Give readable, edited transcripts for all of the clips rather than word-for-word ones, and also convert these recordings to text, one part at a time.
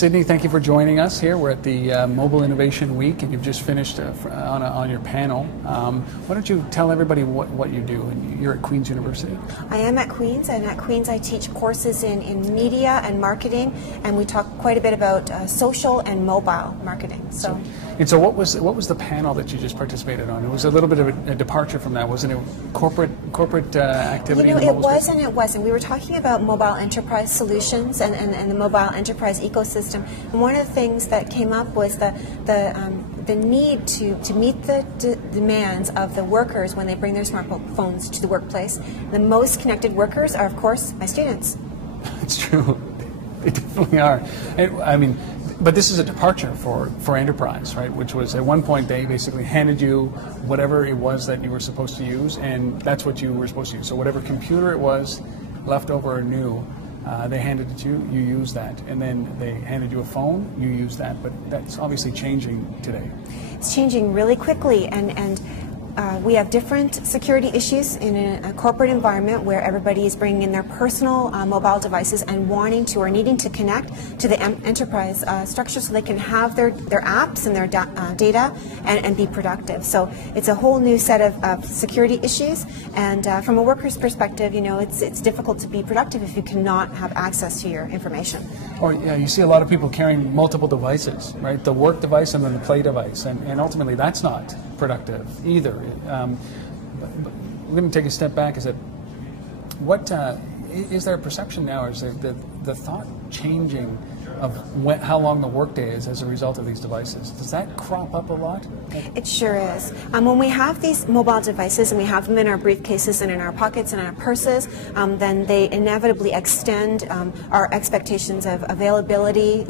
Sydney, thank you for joining us here. We're at the Mobile Innovation Week, and you've just finished on your panel. Why don't you tell everybody what you do? And you're at Queen's University. I am at Queen's, and at Queen's I teach courses in media and marketing, and we talk quite a bit about social and mobile marketing. So what was the panel that you just participated on? It was a little bit of a departure from that, wasn't it? Corporate activity. You know, it was and it wasn't. We were talking about mobile enterprise solutions and the mobile enterprise ecosystem. And one of the things that came up was the need to meet the demands of the workers when they bring their smartphones to the workplace. The most connected workers are, of course, my students. It's true. They definitely are. I mean, but this is a departure for enterprise, right? Which was at one point they basically handed you whatever it was that you were supposed to use, and that's what you were supposed to use. So whatever computer it was, left over or new, they handed it to you, you use that. And then they handed you a phone, you use that. But that's obviously changing today. It's changing really quickly, and we have different security issues in a corporate environment where everybody is bringing in their personal mobile devices and wanting to or needing to connect to the enterprise structure so they can have their apps and their data and be productive. So it's a whole new set of security issues, and from a worker's perspective, you know, it's difficult to be productive if you cannot have access to your information. Or yeah, you see a lot of people carrying multiple devices, right? The work device and then the play device, and ultimately that's not productive either. But we're going to take a step back. Is there a perception now? Is there the thought changing of how long the workday is as a result of these devices? Does that crop up a lot? It sure is. When we have these mobile devices and we have them in our briefcases and in our pockets and in our purses, then they inevitably extend our expectations of availability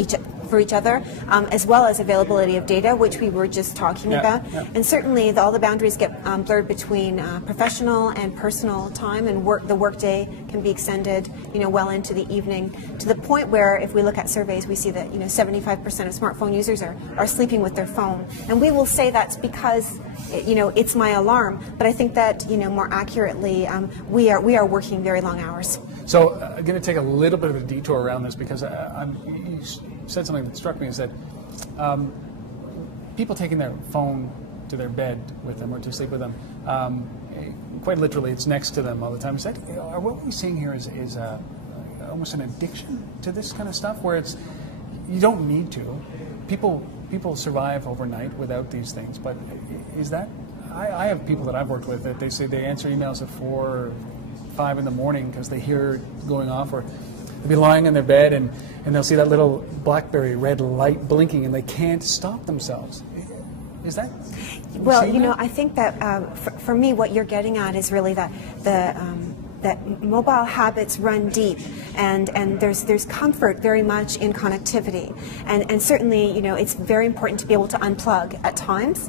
for each other, as well as availability of data, which we were just talking about. Yeah. And certainly all the boundaries get blurred between professional and personal time, and the workday can be extended, you know, well into the evening, to the point where if we look at surveys, we see that, you know, 75% of smartphone users are sleeping with their phone. And we will say that's because, you know, it's my alarm, but I think that, you know, more accurately, we are working very long hours. So I'm going to take a little bit of a detour around this, because you said something that struck me, is that people taking their phone to their bed with them or to sleep with them, quite literally, it's next to them all the time. Is that, what we're seeing here is almost an addiction to this kind of stuff, where it's, you don't need to. People survive overnight without these things, but is that, I have people that I've worked with that they say they answer emails at 4 or 5 in the morning because they hear it going off, or they'll be lying in their bed and they'll see that little BlackBerry red light blinking and they can't stop themselves. Is that? Well, you know, I think that for me, what you're getting at is really that that mobile habits run deep, and there's comfort very much in connectivity, and certainly, you know, it's very important to be able to unplug at times,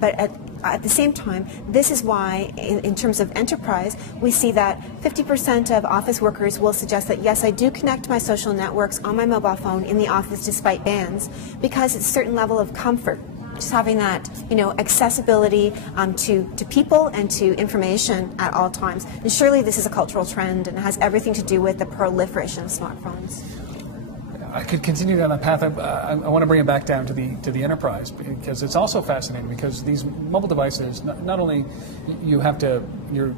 but at the same time, this is why in terms of enterprise, we see that 50% of office workers will suggest that yes, I do connect my social networks on my mobile phone in the office despite bans, because it's a certain level of comfort. Just having that, you know, accessibility to people and to information at all times. And surely this is a cultural trend and has everything to do with the proliferation of smartphones. I could continue down that path. I want to bring it back down to the enterprise, because it's also fascinating, because these mobile devices, not only you're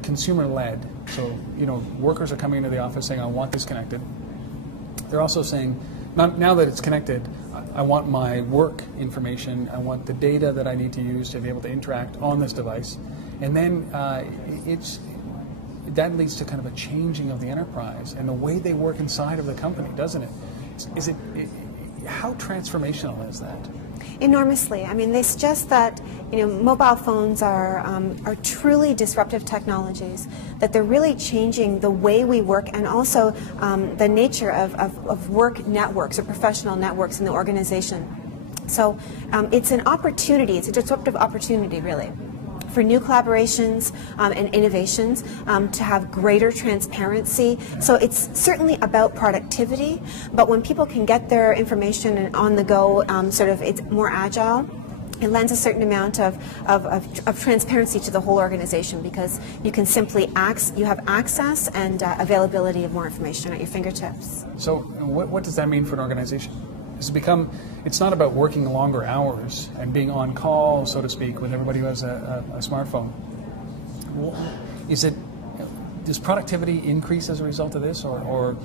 consumer-led, so, you know, workers are coming into the office saying, I want this connected. They're also saying, now that it's connected, I want my work information, I want the data that I need to use to be able to interact on this device. And then that leads to kind of a changing of the enterprise and the way they work inside of the company, doesn't it? How transformational is that? Enormously. I mean, they suggest that, you know, mobile phones are truly disruptive technologies, that they're really changing the way we work, and also the nature of work networks or professional networks in the organization. So it's an opportunity, it's a disruptive opportunity, really, for new collaborations and innovations, to have greater transparency. So it's certainly about productivity, but when people can get their information on the go, it's more agile. It lends a certain amount of transparency to the whole organization, because you can simply you have access and availability of more information at your fingertips. So what does that mean for an organization? It's not about working longer hours and being on call, so to speak, with everybody who has a smartphone. Does productivity increase as a result of this, or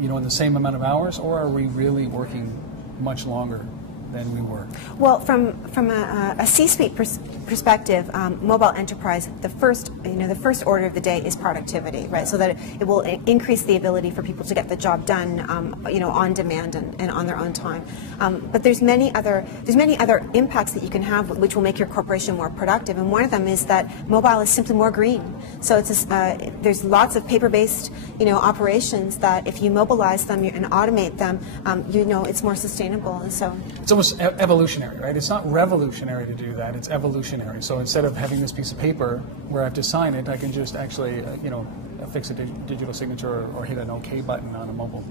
in the same amount of hours, or are we really working much longer than we were? Well, from a C-suite perspective, mobile enterprise, the first order of the day is productivity, right? So that it will increase the ability for people to get the job done, on demand and on their own time. But there's many other impacts that you can have, which will make your corporation more productive. And one of them is that mobile is simply more green. So there's lots of paper-based, operations that if you mobilize them and automate them, it's more sustainable. And so it's almost evolutionary, right? It's not revolutionary to do that. It's evolutionary. So instead of having this piece of paper where I have to sign it, I can just actually, fix a digital signature or hit an OK button on a mobile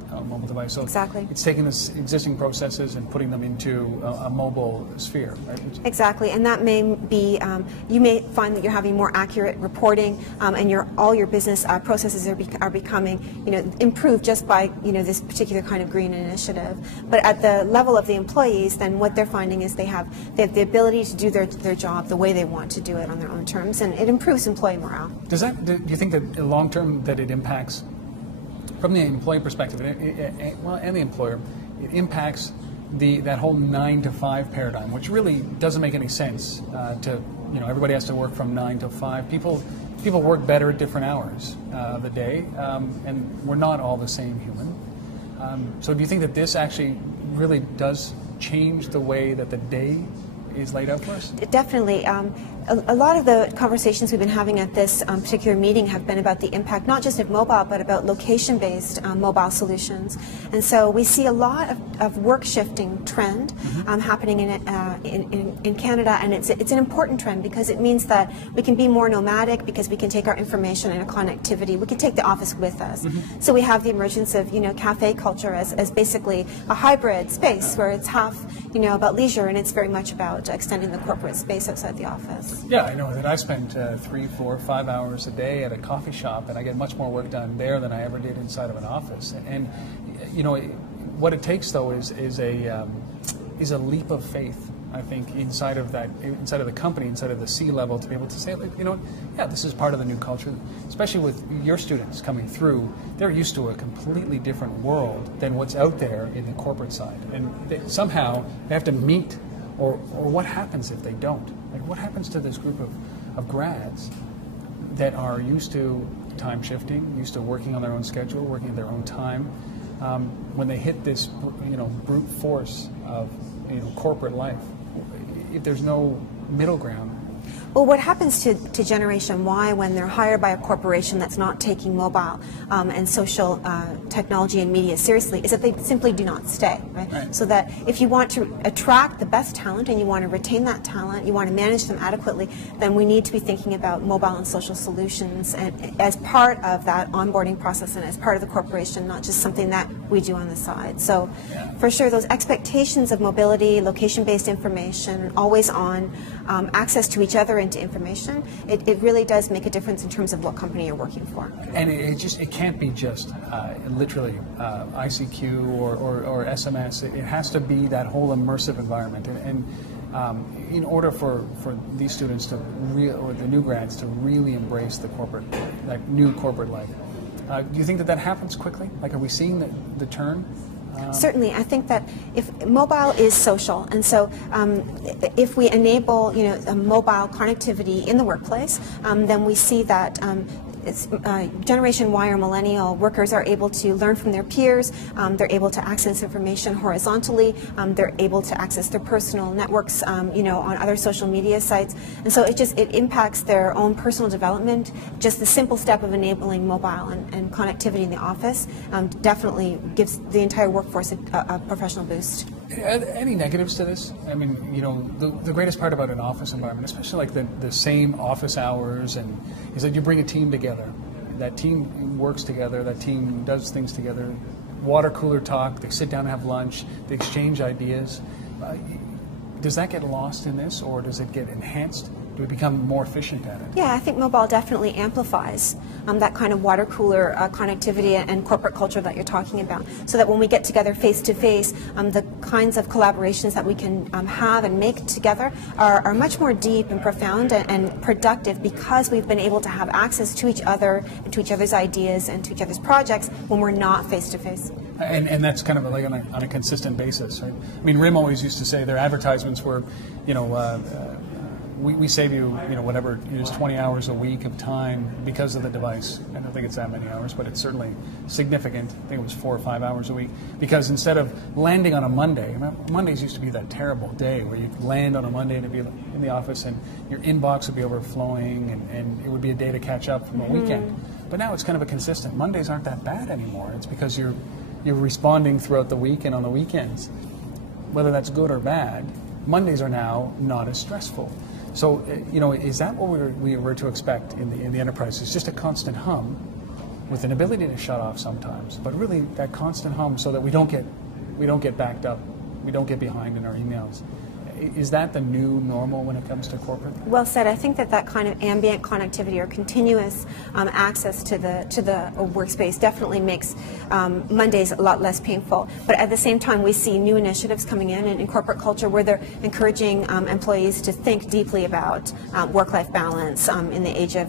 device. So exactly. It's taking this existing processes and putting them into a mobile sphere, right? Exactly, and that may be, you may find that you're having more accurate reporting, and all your business processes are becoming, improved just by, this particular kind of green initiative. But at the level of the employees, then what they're finding is they have the ability to do their job the way they want to do it on their own terms, and it improves employee morale. Do you think that long term that it impacts, from the employee perspective, and the employer, it impacts that whole 9 to 5 paradigm, which really doesn't make any sense. Everybody has to work from 9 to 5. People work better at different hours of the day, and we're not all the same human. So do you think that this actually really does change the way that the day is laid out for us? Definitely. A lot of the conversations we've been having at this particular meeting have been about the impact not just of mobile, but about location-based mobile solutions. And so we see a lot of work shifting trend happening in Canada, and it's an important trend because it means that we can be more nomadic because we can take our information and our connectivity. We can take the office with us. So we have the emergence of cafe culture as basically a hybrid space where it's half about leisure and it's very much about extending the corporate space outside the office. Yeah, I know that I spent 3, 4, 5 hours a day at a coffee shop, and I get much more work done there than I ever did inside of an office. And what it takes though is a leap of faith, I think, inside of the company, inside of the C-level, to be able to say, this is part of the new culture. Especially with your students coming through, they're used to a completely different world than what's out there in the corporate side, and somehow they have to meet. Or what happens if they don't? Like, what happens to this group of grads that are used to time shifting, used to working on their own schedule, working at their own time, when they hit this, brute force of, corporate life? If there's no middle ground. Well, what happens to Generation Y when they're hired by a corporation that's not taking mobile and social technology and media seriously is that they simply do not stay, right? So that if you want to attract the best talent and you want to retain that talent, you want to manage them adequately, then we need to be thinking about mobile and social solutions and as part of that onboarding process and as part of the corporation, not just something that we do on the side. So for sure, those expectations of mobility, location-based information, always on, access to each other and to information, it really does make a difference in terms of what company you're working for. And it can't be just literally ICQ or SMS. It has to be that whole immersive environment. And in order for these students or the new grads to really embrace the new corporate life, do you think that happens quickly? Like, are we seeing the turn? Certainly, I think that if mobile is social, and so if we enable, mobile connectivity in the workplace, then we see that Generation Y or millennial workers are able to learn from their peers. They're able to access information horizontally. They're able to access their personal networks, on other social media sites, and so it impacts their own personal development. Just the simple step of enabling mobile and connectivity in the office definitely gives the entire workforce a professional boost. Any negatives to this? I mean, the greatest part about an office environment, especially like the same office hours, is that you bring a team together. That team works together. That team does things together. Water cooler talk. They sit down and have lunch. They exchange ideas. Does that get lost in this, or does it get enhanced Do we become more efficient at it? Yeah, I think mobile definitely amplifies that kind of water cooler connectivity and corporate culture that you're talking about. So that when we get together face to face, the kinds of collaborations that we can have and make together are much more deep and profound and productive because we've been able to have access to each other and to each other's ideas and to each other's projects when we're not face to face. And that's kind of like on a consistent basis, right? I mean, RIM always used to say their advertisements were, you know, we save you, whatever, just 20 hours a week of time because of the device. I don't think it's that many hours, but it's certainly significant. I think it was 4 or 5 hours a week. Because instead of landing on a Monday, Mondays used to be that terrible day where you'd land on a Monday to be in the office and your inbox would be overflowing and it would be a day to catch up from a weekend. But now it's kind of a consistent. Mondays aren't that bad anymore. It's because you're responding throughout the week and on the weekends. Whether that's good or bad, Mondays are now not as stressful. So, is that what we were to expect in the enterprise? It's just a constant hum with an ability to shut off sometimes, but really that constant hum so that we don't get backed up, we don't get behind in our emails. Is that the new normal when it comes to corporate? Well said. I think that kind of ambient connectivity or continuous access to the workspace definitely makes Mondays a lot less painful. But at the same time, we see new initiatives coming in corporate culture where they're encouraging employees to think deeply about work-life balance in the age of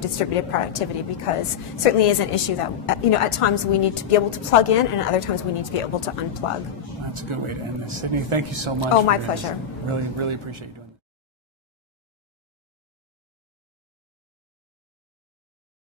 distributed productivity, because certainly is an issue that at times we need to be able to plug in, and at other times we need to be able to unplug. That's a good way to end this. Sydney, thank you so much. Oh, my pleasure. Really, really appreciate you doing that.